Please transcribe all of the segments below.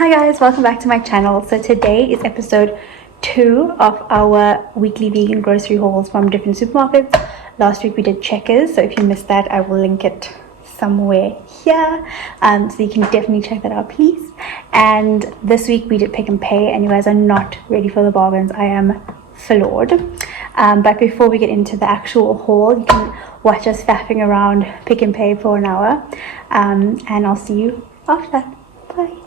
Hi guys, welcome back to my channel. So today is episode 2 of our weekly vegan grocery hauls from different supermarkets. Last week we did Checkers, so if you missed that I will link it somewhere here, so you can definitely check that out please. And this week we did Pick and Pay, and you guys are not ready for the bargains. I am floored. But before we get into the actual haul, you can watch us faffing around Pick and Pay for an hour, and I'll see you after that. Bye.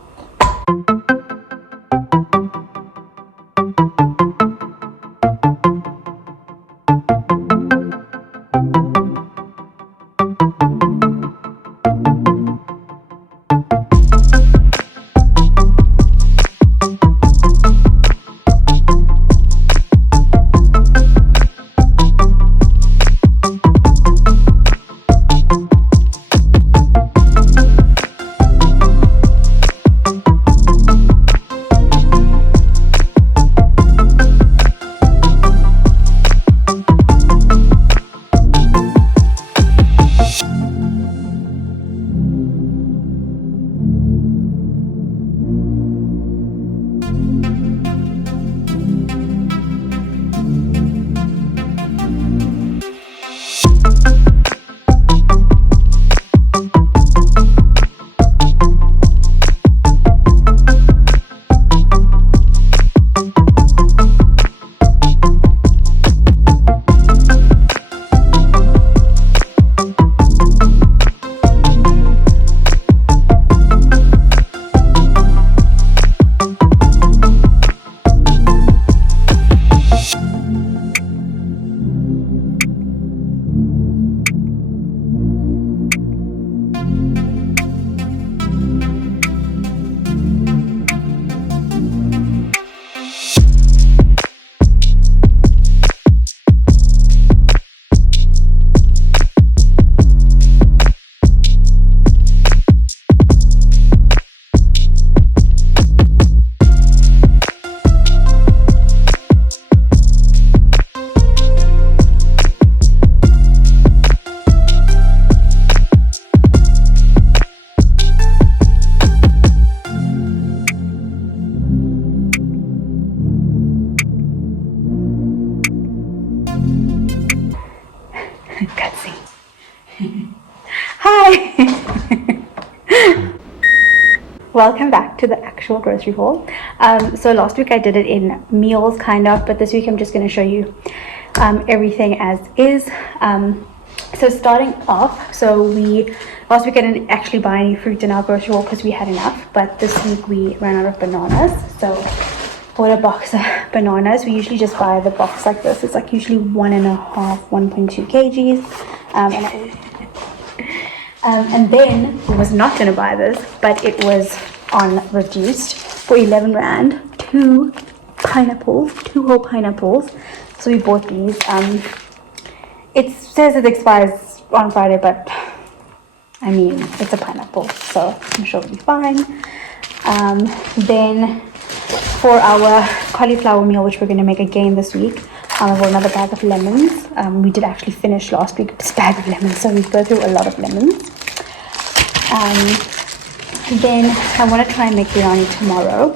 Hi! Welcome back to the actual grocery haul. So last week I did it in meals kind of, but this week I'm just going to show you everything as is. So starting off, last week I didn't actually buy any fruit in our grocery haul because we had enough, but this week we ran out of bananas, so bought a box of bananas. We usually just buy the box like this. It's like usually 1.2 kgs. And then I was not going to buy this, but it was on reduced for 11 rand. 2 whole pineapples. So we bought these. It says it expires on Friday, but I mean, it's a pineapple, so I'm sure it'll be fine. Then for our cauliflower meal, which we're going to make again this week, I got another bag of lemons. We did actually finish last week this bag of lemons, so we go through a lot of lemons. Then I want to try and make biryani tomorrow,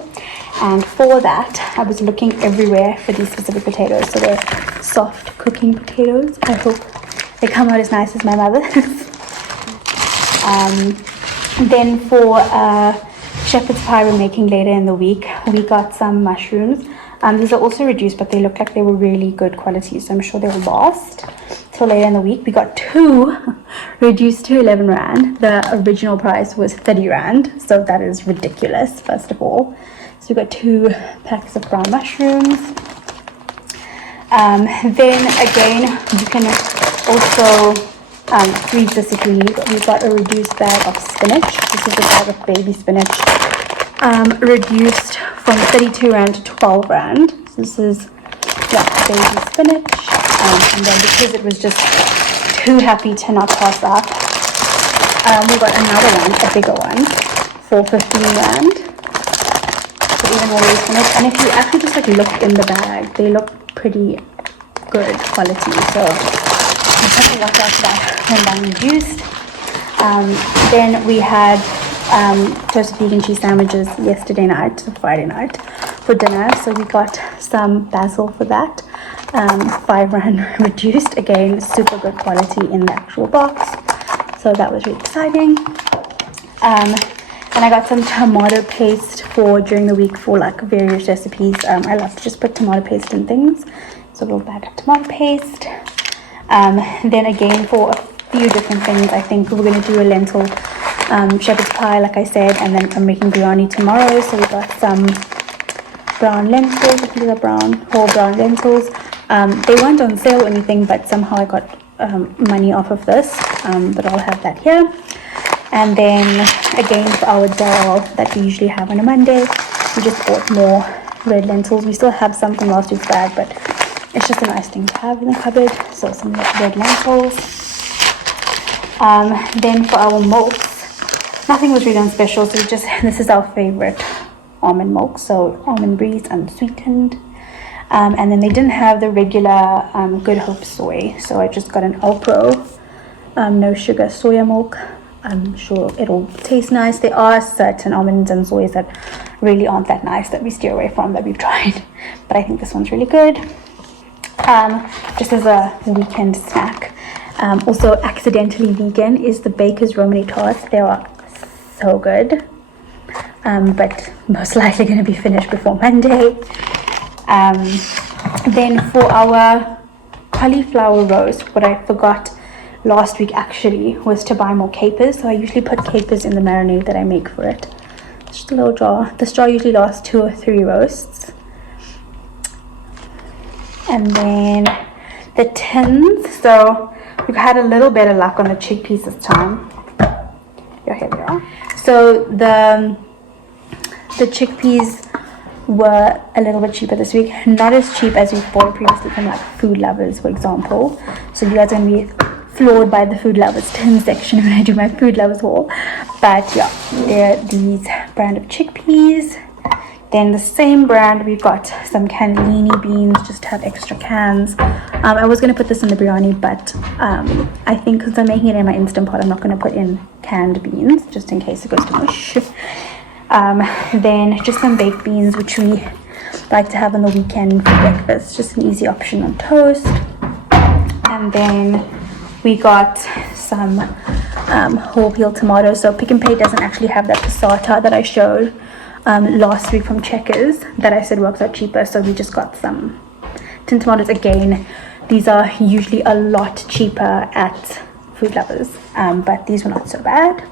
and for that I was looking everywhere for these specific potatoes. So they're soft cooking potatoes. I hope they come out as nice as my mother's. Then for shepherd's pie we're making later in the week, we got some mushrooms. These are also reduced, but they look like they were really good quality, so I'm sure they will last till later in the week. We got 2 reduced to 11 rand. The original price was 30 rand, so that is ridiculous, first of all. So we got 2 packs of brown mushrooms. Then again, you can also freeze this if you need. We've got a reduced bag of spinach. This is a bag of baby spinach, reduced from 32 rand to 12 rand. So this is baby spinach. And then because it was just too happy to not pass up, we got another one, a bigger one, for 15 rand. So even more baby spinach. And if you actually just look in the bag, they look pretty good quality. So you have to watch out for that when buying reduced. Then we had toasted vegan cheese sandwiches yesterday night, Friday night, for dinner. So we got some basil for that. 5 rand reduced, again super good quality in the actual box, so that was really exciting. And I got some tomato paste for during the week for like various recipes. I love to just put tomato paste in things, so a little bag of tomato paste. Then again for a few different things, I think we're going to do a lentil shepherd's pie like I said, and then I'm making biryani tomorrow, so we got some brown lentils. I think these are whole brown lentils. They weren't on sale or anything, but somehow I got money off of this, but I'll have that here. And then again for our dal that we usually have on a Monday, we just bought more red lentils. We still have some from last week's bag, but it's just a nice thing to have in the cupboard, so some red lentils. Then for our milks, nothing was really on special, so this is our favorite almond milk, so almond breeze unsweetened. And then they didn't have the regular Good Hope soy, so I just got an Alpro no sugar soya milk. I'm sure it'll taste nice. There are certain almonds and soys that really aren't that nice, that we steer away from, that we've tried, but I think this one's really good. Just as a weekend snack. Also accidentally vegan is the Baker's Romany tarts. They are so good, but most likely going to be finished before Monday. Then for our cauliflower roast, what I forgot last week actually was to buy more capers. So I usually put capers in the marinade that I make for it. Just a little jar. This jar usually lasts 2 or 3 roasts. And then the tins. So we've had a little better luck on the chickpeas this time. Here we are. So the chickpeas were a little bit cheaper this week, not as cheap as we've bought previously from like Food Lovers, for example. So you guys are going to be floored by the Food Lovers tin section when I do my Food Lovers haul. But yeah, they're these brand of chickpeas. Then the same brand, we've got some cannellini beans, just to have extra cans. I was going to put this in the biryani, but I think because I'm making it in my Instant Pot, I'm not going to put in canned beans, just in case it goes to mush. Then just some baked beans, which we like to have on the weekend for breakfast, just an easy option on toast. And then we got some whole peel tomatoes. So Pick n Pay doesn't actually have that passata that I showed last week from Checkers that I said works out cheaper, so we just got some tin tomatoes. Again, these are usually a lot cheaper at Food Lovers, but these were not so bad.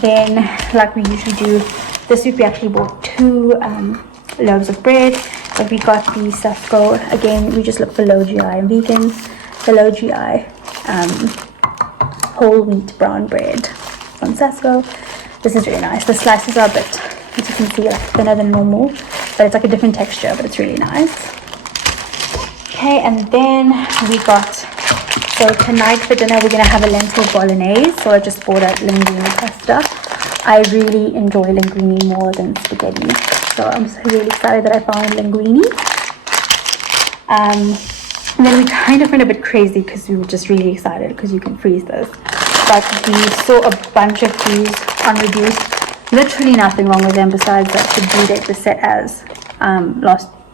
Then, like we usually do, this week we actually bought 2 loaves of bread. So we got the Sasko. Again, we just look for low GI and vegan. The low GI whole wheat brown bread from Sasko. This is really nice. The slices are a bit, as you can see, like thinner than normal, but it's like a different texture, but it's really nice. Okay, and then we got, so tonight for dinner we're gonna have a lentil bolognese. So I just bought a linguine pasta. I really enjoy linguine more than spaghetti, so I'm so really excited that I found linguine. And then we kind of went a bit crazy because we were just really excited because you can freeze this. But we saw a bunch of these on reduced. Literally nothing wrong with them besides that the due date was set as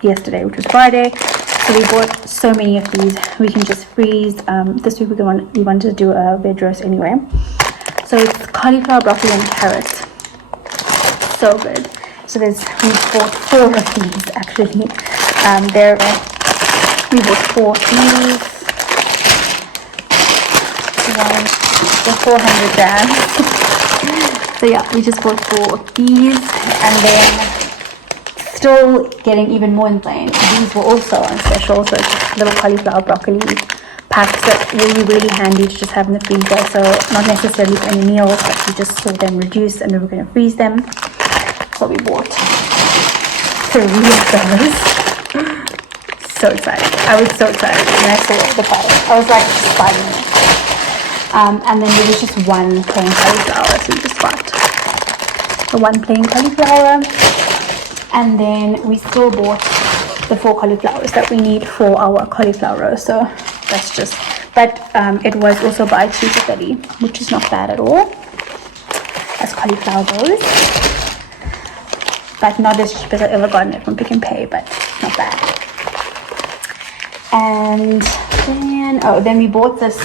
yesterday, which was Friday. So we bought so many of these. We can just freeze. This week we wanted to do a veg roast anyway. So it's cauliflower, broccoli, and carrots. So good. So we bought 4 of these actually. We bought 4 of these. They're 400 grams. So yeah, we just bought 4 of these, and then still getting even more insane, these were also on special. So it's little cauliflower broccoli packs that will be really handy to just have in the freezer. So not necessarily for any meals, but we just saw them reduced and we were going to freeze them. So we bought 3 of those. So excited. I was so excited when I saw the price. I was like, just buying it. And then there was just 1 plain cauliflower, so we just got the 1 plain cauliflower. And then we still bought the 4 cauliflowers that we need for our cauliflower roast. So that's just, but it was also by 2 for 30, which is not bad at all. as cauliflower goes, but not as cheap as I've ever gotten it from Pick and Pay, but not bad. And then we bought this,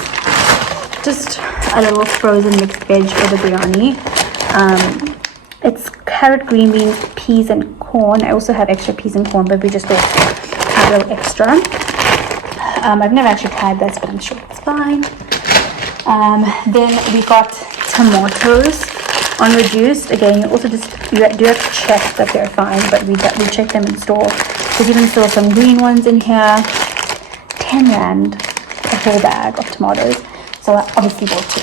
just a little frozen mixed veg for the biryani. It's carrot, green beans, peas and corn. I also have extra peas and corn, but we just thought a little extra. I've never actually tried this, but I'm sure it's fine. Then we got tomatoes on reduced. Again, you also do have to check that they're fine, but we check them in store. There's even still some green ones in here. 10 rand a whole bag of tomatoes. So I obviously bought 2.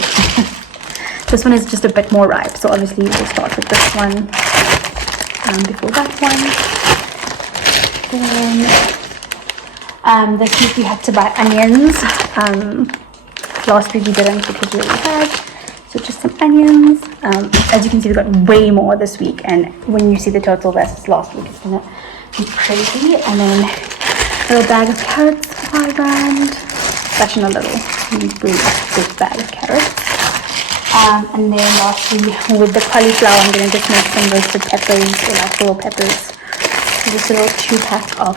This one is just a bit more ripe, so obviously we'll start with this one before that one. Then this week we had to buy onions. Last week we didn't because we already had, so just some onions. As you can see, we got way more this week, and when you see the total versus last week, it's gonna be crazy. And then a little bag of carrots for 5 rand. Such a little really big bag of carrots. And then lastly, with the cauliflower, I'm going to just make some roasted peppers, or like little peppers. So just a little 2-pack of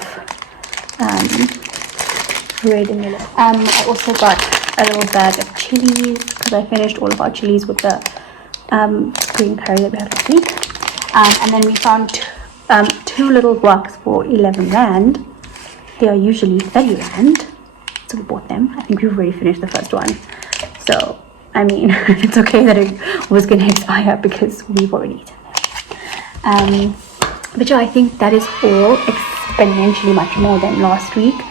red and yellow. I also got a little bag of chilies because I finished all of our chilies with the green curry that we had last week. And then we found 2 little blocks for 11 rand. They are usually 30 rand. So we bought them. I think we've already finished the first one. So, I mean, it's okay that it was going to expire because we've already eaten them. But yeah, I think that is all exponentially much more than last week.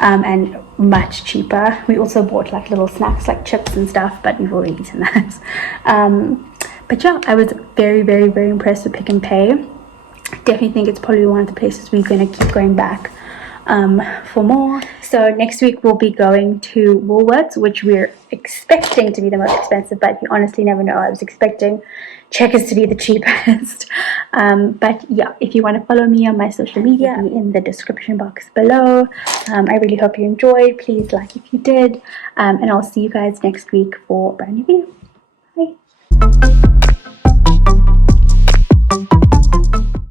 And much cheaper. We also bought like little snacks like chips and stuff, but we've already eaten that. But yeah, I was very, very, very impressed with Pick and Pay. Definitely think it's probably one of the places we're going to keep going back for more. So next week we'll be going to Woolworths, which we're expecting to be the most expensive, but you honestly never know. I was expecting Checkers to be the cheapest. But yeah, if you want to follow me on my social media, in the description box below. I really hope you enjoyed. Please like if you did, and I'll see you guys next week for a brand new video. Bye.